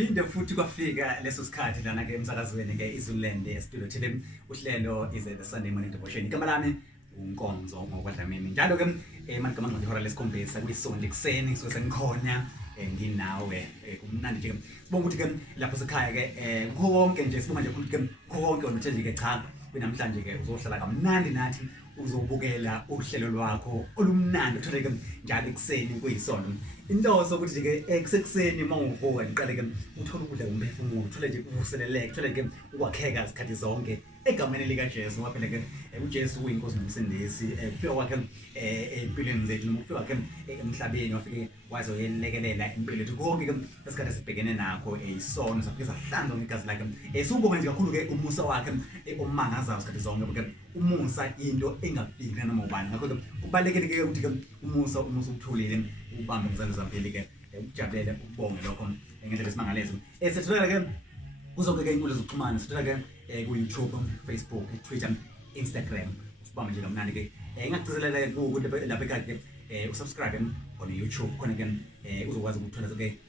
Phinde futhi kwafika leso sikhathi lana ke emsakazweni ke iZululand eStudio TV uhlelo is the Sunday morning devotion. Igama lami uNkonzo ngokwadlamini. Njalo ke manje ngqondo ihora lesikhombisa kwisonto ekseni so sengikhona nginawe kumnandi nje. Sibonga ukuthi ke lapho sekhaya ke konke nje sibonga nje ukuthi ke konke onothenje ke cha namhlanje ke uzohlala kamnandi nathi uzobukela uhlelo lwakho olumnandi utholeke njalo ekseni kuyisonto. Inhloso ukuthi ke ekseni mawuvuka niqale ke uthola ukudla kumphefumulo uthole nje uvuseleleke uthole ke ukwakheka isikhathi zonke egameni lika Jesu ngoba phela ke uJesu uyinkosi nomsindisi kufika kwakhe empilweni zethu noma kufika kwakhe emhlabeni wafike wazoyelekelela impilo yethu konke ke esikhathi sibhekene nakho isono safike sahlanzwa ngegazi lakhe sibonga nje kakhulu ke umusa wakhe omangazayo isikhathi zonke porque umusa into engafiki noma ubani ngakho ke kubalekile ke ukuthi ke umusa uthulile ubambe ngizalo zampeli ke ujabulele ukubonga lokho ngendlela esimangaliso sithola ke uzonke ke inkundla zokuxhumana sithola ke ku YouTube, Facebook, Twitter, Instagram usibambe nje kamnandi ke ngingagcizelela ukuthi lapha ekade usubscribe on YouTube khona ke uzokwazi ukuthola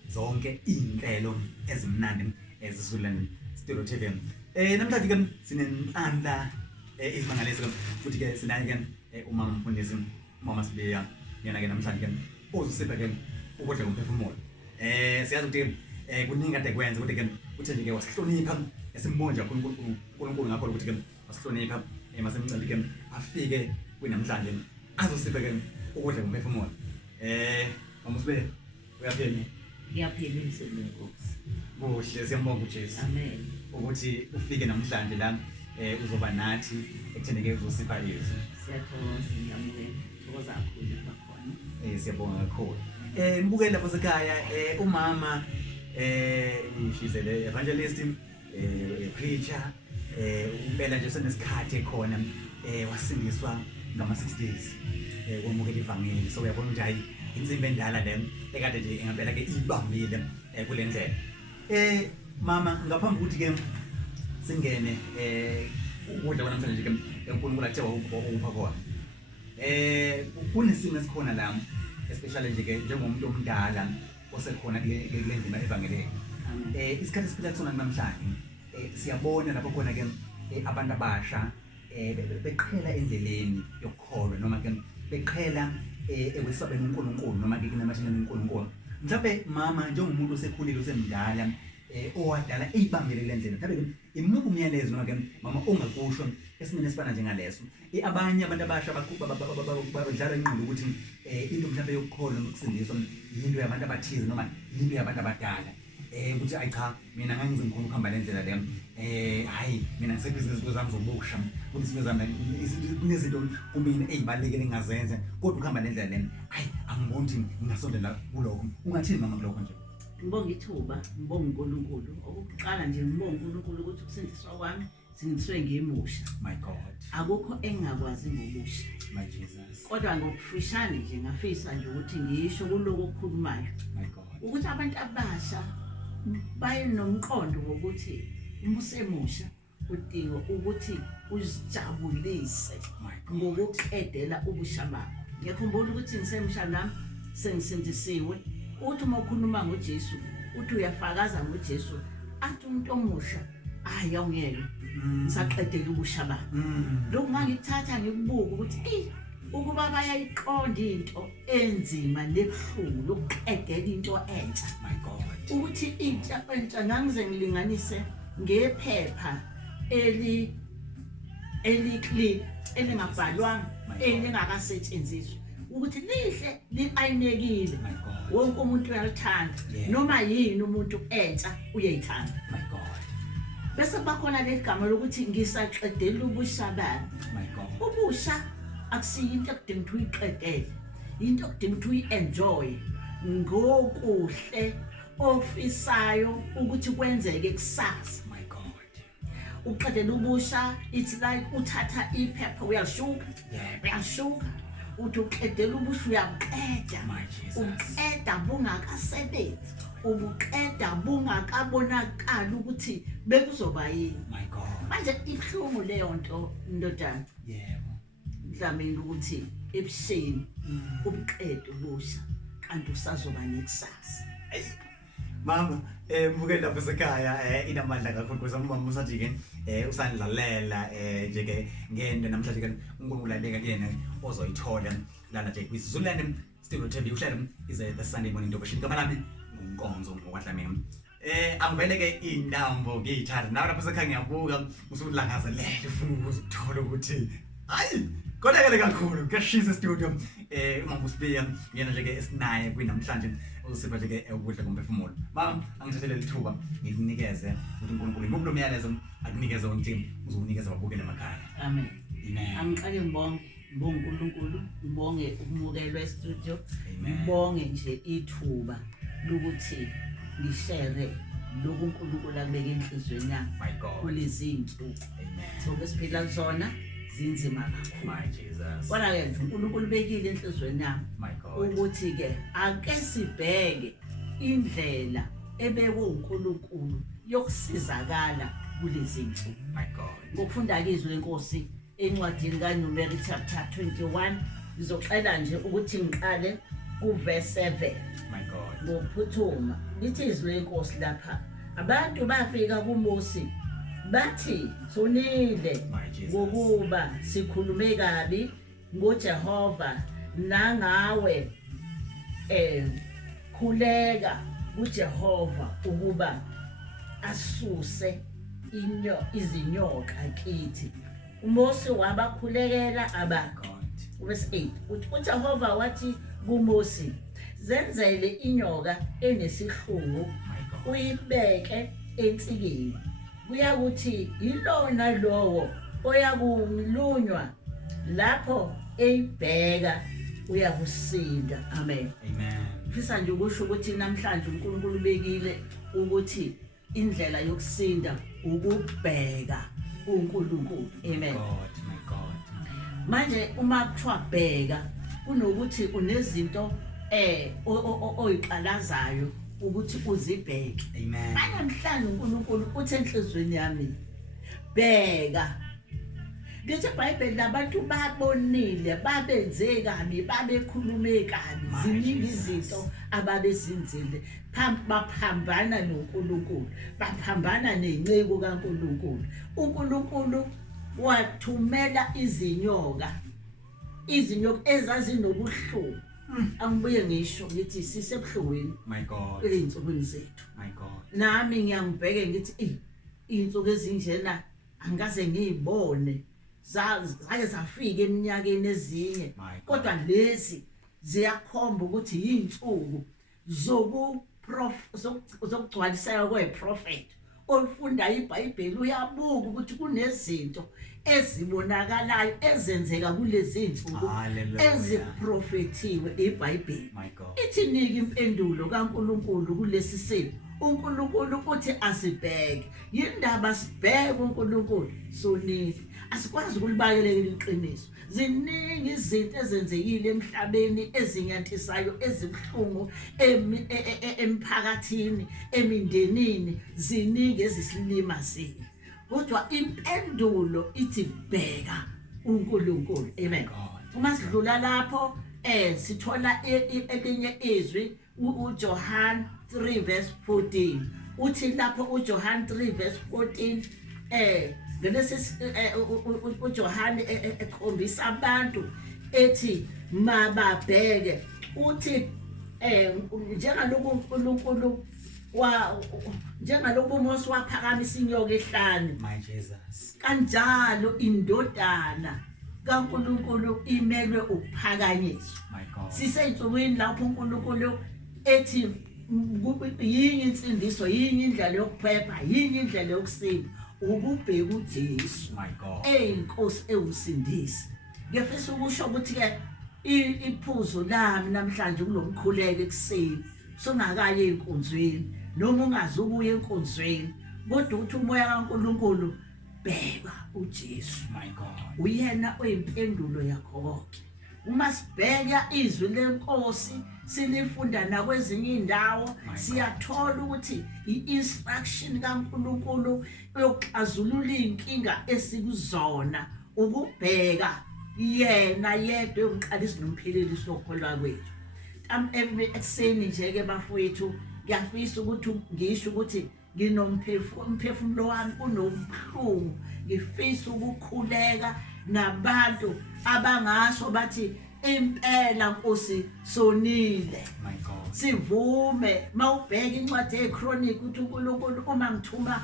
zonke inhlelo ezimnandi eziZululand Studio TV. Namhlanje ke sinenhlanhla izimangaliso futhi ke sinayo ke umama mfundisi Mama Sibiya yena ke namhlanje ke uzosipha ke ukudla kumphefumulo. Siyazi ukuthi kuningi kade kwenza ukuthi ke uthi nje ke wasihlonipha esimbonja uNkulunkulu ngakho ukuthi ke wasihlonipha masemncane ke afike kunamhlanje azosipha ke ukudla kumphefumulo. Mama Sibiya uyaphila? Ngiyaphila emsebenzini Nkosi. Kuhle siyambonga uJesu. Amen. Ukuthi ufike namhlanje la uzoba nathi ekutheneke uzosipha izwi. Siyathokoza ngiyamukela. Thokoza kakhulu bakhona. Siyabonga kakhulu. Mbukele lapho sekhaya umama she's an evangelist, preacher, ubela nje senesikhathi khona wasindiswa ngama 6 days kwamukela ivangeli so uyabona nje hayi insimbi endala le ekade nje ingempela ke ibambile kule ndlela. Mama ngaphambi ukuthi ke singene ukudla namhlanje ke uNkulunkulu athe upha khona kunesimo esikhona la especially nje ke njengomuntu omdala osekhona kule ndima evangelini. Isikhathi esiphila kusona namhlanje siyabona lapho khona ke abantu abasha beqhela endleleni yokukholwa noma ke beqhela ekwesabeni uNkulunkulu noma ke kunamatheneni uNkulunkulu. Mhlawumbe mama njengomuntu osekhulile osemdala owadala eyibambele le ndlela mhlawumbe imuphi umyalezo noma ke mama ongakusho esimene esifana njengaleso abanye abantu abasha badlala inqondo ukuthi into mhlawumbe yokukholwa nokusindiswa into yabantu abathize noma into yabantu abadala ukuthi ayi cha mina ngangize ngikhona ukuhamba le ndlela le hayi mina ngisebhizinisi zami zobusha ukuthi sizame kunezinto kumina ezibalekile engazenza kodwa ukuhamba le ndlela le hayi angiboni ukuthi ngingasondela kuloko. Ungathini mama kuloko nje? Ngibonga ithuba, ngibonga uNkulunkulu. Okuqala nje ngibonga uNkulunkulu ukuthi ukusindiswa kwami singizwe ngemusha. My God. Akukho engakwazi ngobusha. My Jesus. Kodwa ngokufishane nje ngafisa nje ukuthi ngisho kuloko okukhulumayo. My God. Ukuthi abantu abasha baye nomqondo wokuthi umusemusha udinga ukuthi uzijabulise ngokuqedela ubusha bakho. Ngiyakhumbula ukuthi ngisemusha nami sengisindisiwe. Uthi uma ukhuluma ngoJesu uthi uyafakaza ngoJesu athi umuntu omusha awungeke ngisaqedela ubusha bakho. Lokho ngangithatha ngikubuka ukuthi ukuba bayayiqonda into enzima nebuhlungu lokuqedela into entsha. My God. Ukuthi intsha entsha ngangize ngilinganise ngephepha elingabhalwanga elingakasetshenziswa ukuthi lihle liayinekile wonke umuntu uyalithanda noma yini umuntu entsha uyayithanda. My God. Bese bakhona legama lokuthi ngisaqedela ubusha bami. My God. Ubusha akusiyinto ekudinga ukuthi uyiqedele, into ekudinga ukuthi uyi-enjoy ngokuhle ofisayo ukuthi kwenzeke kusasa. My God. Uqedela ubusha it's like uthatha iphepha uyalishuka uyalishuka uthi uqedela ubusha uyabuqeda uqeda bungakasebenzi ubuqeda bungakabonakala ukuthi bekuzoba yini. My God. Manje ibhlungu leyo nto ndodana. Yebo. Mhlawumbe ukuthi ebusheni ubuqeda ubusha kanti usazoba nekusasa. Mama, mbuke lapho sekhaya inamandla kakhulu because umama usathi ke usandlalela nje ke ngento namhlanje ke uNkulunkulu aleka kuyena ozoyithola lana nje kwiZululand Studio TV uhlelo is the Sunday morning devotion igama lami nguNkonzo ngokwahlamini angivele ke intambo ngiyithanda nawe lapho sekhaya ngiyabuka usulangazelele ufuna ukuzithola ukuthi hayi konakele kakhulu kuyashisa studio umama usibiya yena nje ke esinaye kwinamhlanje usipha nje ke ukudla komphefumulo mama angithathele lithuba ngikunikeze ukuthi uNkulunkulu ngomlo myalezo akunikeze wonke uzokunikeza babukele emakhaya amen amen angiqale ngibonge uNkulunkulu ngibonge ukumukelwa e-studio Amen. ngibonge nje ithuba lokuthi ngishare lokhu uNkulunkulu akubeka enhlizweni yami my God kulezi insuku amen so besiphila kuzona zinzima kakhulu my Jesus kodwa ke nje uNkulunkulu ubekile enhlizweni yami my God ukuthi ke ake sibheke indlela ebekwe uNkulunkulu yokusizakala kulezi insuku my God ngokufunda izwi lenkosi encwadini kaNumeri chapter 21 ngizoxela nje ukuthi ngiqale kuverse 7 my God ngokuphuthuma lithi izwi lenkosi lapha abantu bafika kuMose bathi sonile my Jesus ngokuba sikhulume kabi ngoJehova nangawe khuleka kuJehova ukuba asuse izinyoka kithi uMose wabakhulekela abantu God verse 8 uJehova wathi kuMose zenzele inyoka enesihlungu my God uyibeke ensikeni kuyakuthi ilona lowo oyakumlunywa lapho eyibheka uyakusinda amen amen mfisa nje ukusho ukuthi namhlanje uNkulunkulu ubekile ukuthi indlela yokusinda ukubheka uNkulunkulu amen my God manje uma kuthiwa bheka kunokuthi unezinto oyiqalazayo ukuthi uzibheke amen namhlanje uNkulunkulu uthi enhlizweni yami bheka lithi iBhayibheli labantu babonile babenze kabi babekhulume kabi ziningi izinto ababezinzile baphambana noNkulunkulu baphambana nenciko kaNkulunkulu uNkulunkulu wathumela izinyoka ezazinobuhlungu angibuye ngisho ngithi sisebuhlungweni my God ezinsukwini zethu my God nami ngiyangibheke ngithi izinsuku ezinjena angikaze ngizibone zake zafika eminyakeni ezinye kodwa lezi ziyakhomba ukuthi izinsuku zokugcwaliseka kweprofeti olufunda iBhayibheli uyabuka ukuthi kunezinto ezibonakalayo ezenzeka kulezi insuku eziprofetiwe eBhayibheli my God ithi nika impendulo kaNkulunkulu kulesi simo uNkulunkulu uthi asibheke yindaba sibheke uNkulunkulu sonile asikwazi ukulibakeleka iqiniso ziningi izinto ezenzekile emhlabeni ezinyantisayo ezibhlungu emphakathini emindenini ziningi ezisilimasile kodwa impendulo ithi bheka uNkulunkulu amen uma sidlula lapho sithola elinye izwi uJohn 3 verse 14 uthi lapho uJohn 3 verse 14 Genesis uJohane ekhombisa abantu ethi mababheke uthi njengalokhu uNkulunkulu njengalokhu uMose waphakamisa inyoka ehlane my Jesus kanjalo indodana kaNkulunkulu imelwe ukuphakanyiswa my God siseyinsukwini lapho uNkulunkulu ethi yinye insindiso yinye indlela yokuphepha yinye indlela yokusinda ukubheka uJesu my God eyinkosi ewusindisi ngefisa ukusho ukuthi ke iphuzo lami namhlanje kulomkhuleko ekseni songakaye enkonzweni noma ungazi ukuya enkonzweni kodwa uthi umoya kaNkulunkulu bheka uJesu my God uyena oyimpendulo yakho konke uma sibheka izwi lenkosi silifunda nakwezinye indawo siyathola ukuthi iinstruction kaNkulunkulu yokuxazulula inkinga esikuzona ukubheka yena yedwa umqalisi nomphelelisi wokholwa kwethu ekseni nje ke bafowethu ngiyafisa ukuthi ngisho ukuthi umphefumulo wami unobuhlungu ngifisa ukukhuleka nabantu abangasho bathi impela Nkosi sonile. My God. Sivume mawubheka incwadi yeChronic ukuthi uNkulunkulu uma ngithuma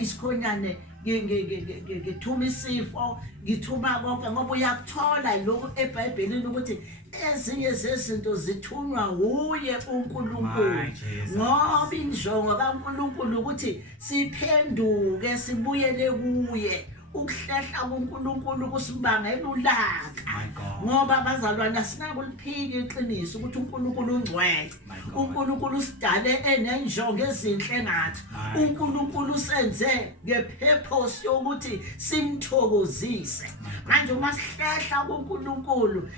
isikhonyane ngithuma isifo ngithuma konke ngoba uyakuthola lokho eBhayibhelini ukuthi ezinye zezinto zithunywa uye uNkulunkulu ngoba injongo kaNkulunkulu ukuthi siphenduke sibuyele kuye ukuhlehla kuNkulunkulu kusibangela ulaka ngoba abazalwana sinakuliphika iqiniso ukuthi uNkulunkulu ungcwele uNkulunkulu usidale enenjongo ezinhle ngathi uNkulunkulu senze ngepurpose yokuthi simthokozise manje uma sihlehla kuNkulunkulu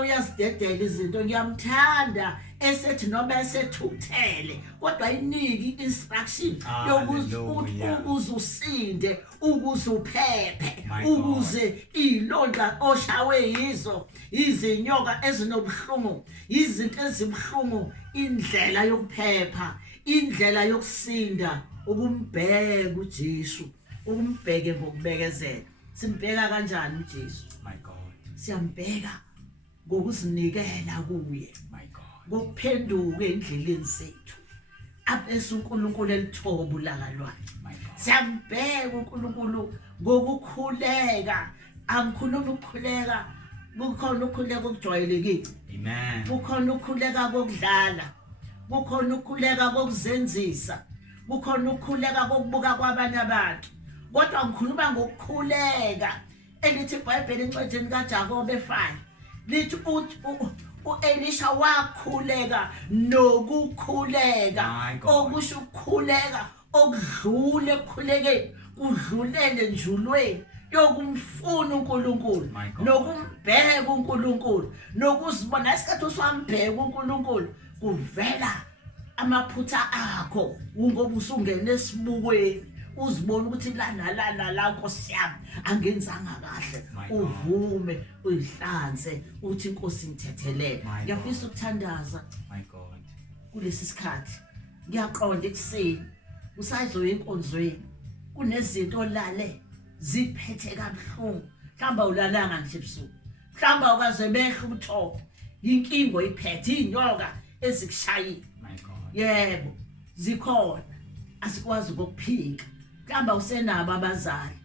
uyasidedela izinto ngiyamthanda esethi noma esethuthele kodwa iniki instruction yokuthi usinde ukuzuphephe ukuze ilonda oshawe yizo izinyoka ezinobuhlungu izinto ezibhlungu indlela yokuphepha indlela yokusinda ukumbheka uJesu ukumbheke ngokubekezela simbheka kanjani uJesu My God. siyambheka ngokuzinikela kuye My God. ngokuphenduka endleleni zethu abese uNkulunkulu elithoba ulaka lwakhe My God. siyambheka uNkulunkulu ngokukhuleka angikhuluma ukukhuleka kukhona ukukhuleka okujwayelekile Amen. kukhona ukukhuleka kokudlala kukhona ukukhuleka kokuzenzisa kukhona ukukhuleka kokubuka kwabanye abantu kodwa ngikhuluma ngokukhuleka elithi iBhayibheli encwadini kaJakobe 5 lithi uElisha wakhuleka nokukhuleka okusho ukukhuleka okudlule ekukhulekeni kudlulele njulweni yokumfuna uNkulunkulu nokumbheka uNkulunkulu nokuzibona isikhathi usambheka uNkulunkulu kuvela amaphutha akho ngoba usungena esibukweni uzibona ukuthi la Nkosi yami angenzanga kahle uvume uyihlanze uthi Nkosi ngithethelele ngiyafisa ukuthandaza My God. kulesi sikhathi ngiyaqonda ekseni usayizoya enkonzweni kunezinto olale ziphethe kabuhlungu mhlamba ulalanga nje ebusuku mhlamba ukaze behla ubuthobo inkingo iphethe inyoka ezikushayile My God. yebo zikhona asikwazi ukuphika mhlamba usenabo abazali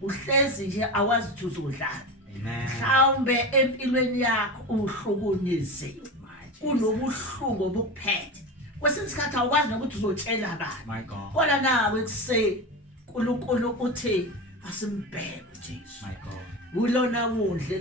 uhlezi nje awazi ukuthi uzodlala Amen. mhlawumbe empilweni yakho uhlukunyeziwe kunobuhlungu obukuphethe kwesinye isikhathi awukwazi nokuthi uzotshela abantu My God. kodwa nawe ekuseni uNkulunkulu uthi asimbheke uJesu My God. ulona wundle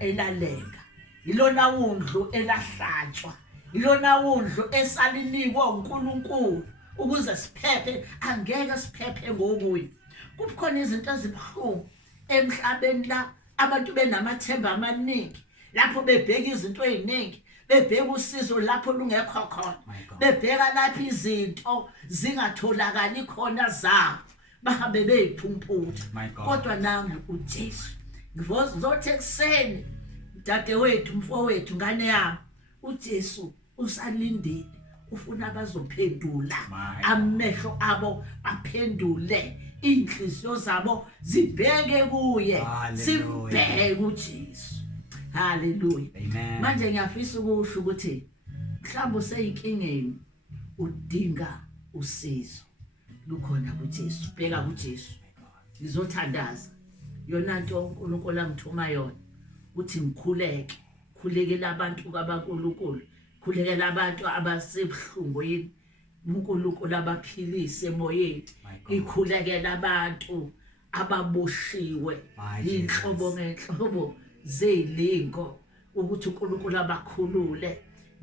elalenga ilona wundlu elahlatshwa ilona wundlu esalinikwa uNkulunkulu ukuze siphephe angeke siphephe ngokuyi kukhona izinto ezibhlungu emhlabeni la abantu benamathemba amaningi lapho bebheka izinto eziningi bebheka usizo lapho lungekho khona bebheka lapho izinto zingatholakali khona zabo bahambe beyiphumputha kodwa nami uJesu ngizothi ekseni dadewethu mfowethu ngane yami uJesu usalindile ufuna abazophendula amehlo abo aphendule inhliziyo zabo zibheke kuye simbheke uJesu haleluya Amen. manje ngiyafisa ukusho ukuthi mhlawumbe useyinkingeni udinga usizo lukhona kuJesu bheka kuJesu ngizothandaza yona nto uNkulunkulu angithuma yona uthi ngikhuleke khulekela abantu kabaNkulunkulu khulekela abantu abasebhlungwini uNkulunkulu abaphilise emoyeni ikhulekela abantu ababoshiwe inhlobo ngenhlobo zezilingo ukuthi uNkulunkulu abakhulule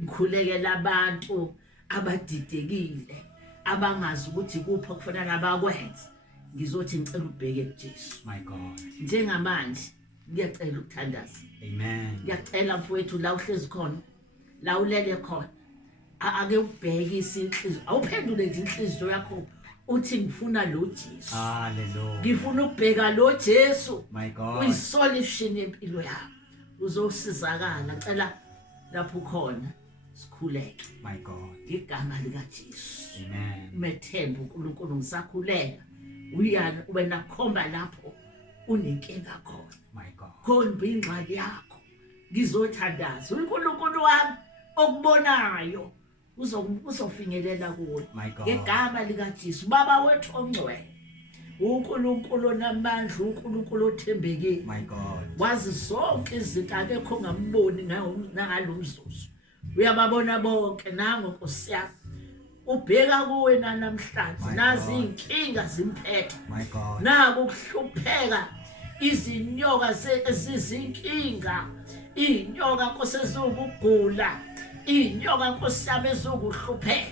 ngikhulekela abantu abadidekile abangazi ukuthi kuphi okufanele abakwenze ngizothi ngicela ubheke kuJesu My God. njengamanje ngiyacela ukuthandaza Amen. ngiyacela mfowethu la uhlezi khona la ulele khona ake ubhekise inhliziyo awuphendule nje inhliziyo yakho uthi ngifuna lo Jesu Hallelujah. ngifuna ukubheka lo Jesu My God. uyisolution yempilo yakho uzosizakala ngicela lapho khona sikhuleke My God. ngegama likaJesu Amen. methemba uNkulunkulu ngisakhuleka wena khomba lapho unenkinga khona My God. khomba ingxaki yakho ngizothandaza uNkulunkulu wami okubonayo uzofinyelela kuwe My God. ngegama likaJesu baba wethu ongcwele uNkulunkulu onamandla uNkulunkulu othembekile My God. wazi zonke izinto akekho ngamboni ngalomzuzu uyababona bonke nango Nkosi yami ubheka kuwe namhlanje My nazi God. inkinga zimphethe My God. naku kuhlupheka izinyoka sezizinkinga inyoka Nkosi ezokugula inyoka Nkosi yami ezokuhlupheka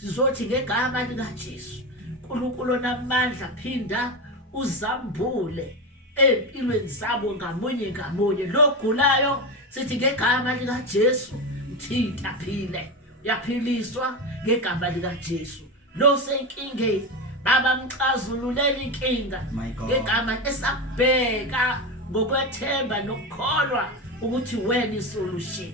sizothi ngegama likaJesu uNkulunkulu onamandla phinda uzambule empilweni zabo ngamunye logulayo sithi ngegama likaJesu mthinta phile yaphiliswa ngegama likaJesu lo senkingeni baba mxazululele inkinga My God. ngegama esabheka ngokwethemba nokukholwa ukuthi wena isolution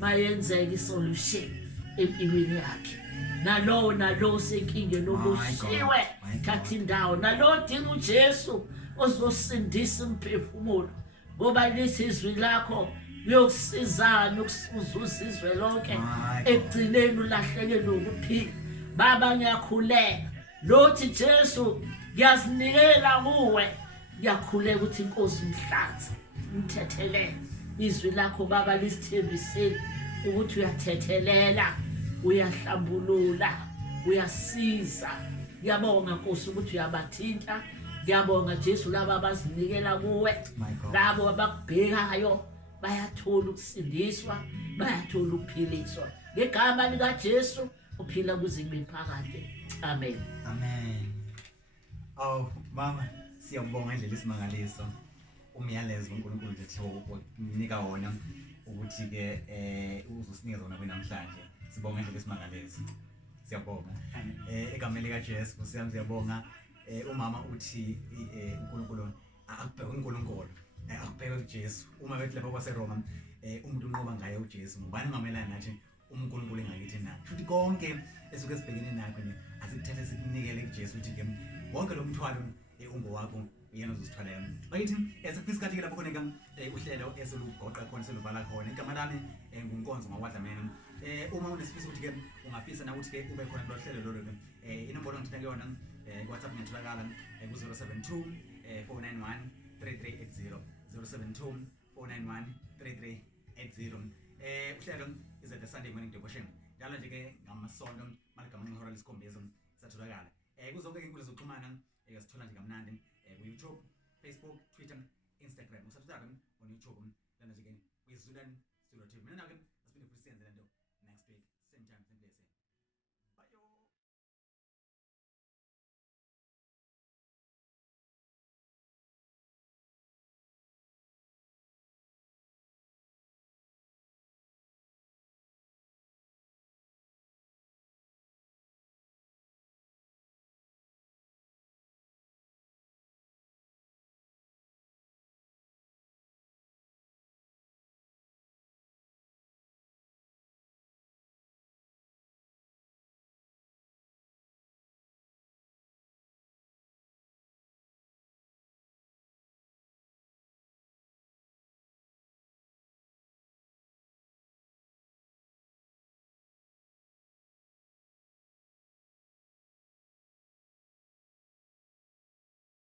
mayenzeke isolution empilweni yakhe nalo senkingeni obushiwe My God. thatha indawo nalo dinga uJesu ozosindisa umphefumulo ngoba lithi izwi lakho liyokusizana ukusuzuza izwe lonke My God. ekugcineni ulahleke lokuphila baba ngiyakhuleka lothi Jesu ngiyazinikela kuwe ngiyakhuleka ukuthi inkosi umhlanza umthethelele izwi lakho baba lisithembisile ukuthi uyathethelela uyahlambulula uyasiza ngiyabonga Nkosi ukuthi uyabathinta ngiyabonga Jesu laba abazinikela kuwe My God. labo abakubhekayo bayathola ukusindiswa bayathola ukuphiliswa ngegama likaJesu uphila kuzinto phakade amen Amen. Oh, mama, siyabonga indlela isimangaliso. Umyalezo uNkulunkulu nje unika wona ukuthi ke uzosinikeza wona namhlanje. Sibonga indlela isimangaliso. Siyabonga. Egameni likaJesu siyabonga. Umama uthi uNkulunkulu akubheka uNkulunkulu. Akubheka uJesu. Uma bethi lapha kwaseRoma umuntu unqoba ngaye uJesu. Ngubani ngamelana nathi uNkulunkulu engakithi na. Futhi konke esuke sibhekene nakho ne asikuthathe sikunikele kuJesu uthi ke wonke lo mthwalo ungowakho yena uzosithwala yena. Bakithi esikufisa isikhathi ke lapho khona uhlelo eselugoqa khona seluvala khona. Igama lami nguNkonzo Mawadlamene. Uma unesifiso ukuthi ke ungafisa na ukuthi ke ube khona lo hlelo lolo ke inombolo ngithina kuyona WhatsApp ngitholakala ku 072 491 3380 072 491 3380. Uhlelo is the Sunday morning devotion. Njalo nje ke ngamasonto maligama ngihora lesikhombisa satholakala. Kuzonke inkundla zokuxhumana sithola nje kamnandi ku YouTube, Facebook, Twitter, Instagram. Usathola on YouTube lana nje ke kwiZulan Studio TV. Mina ke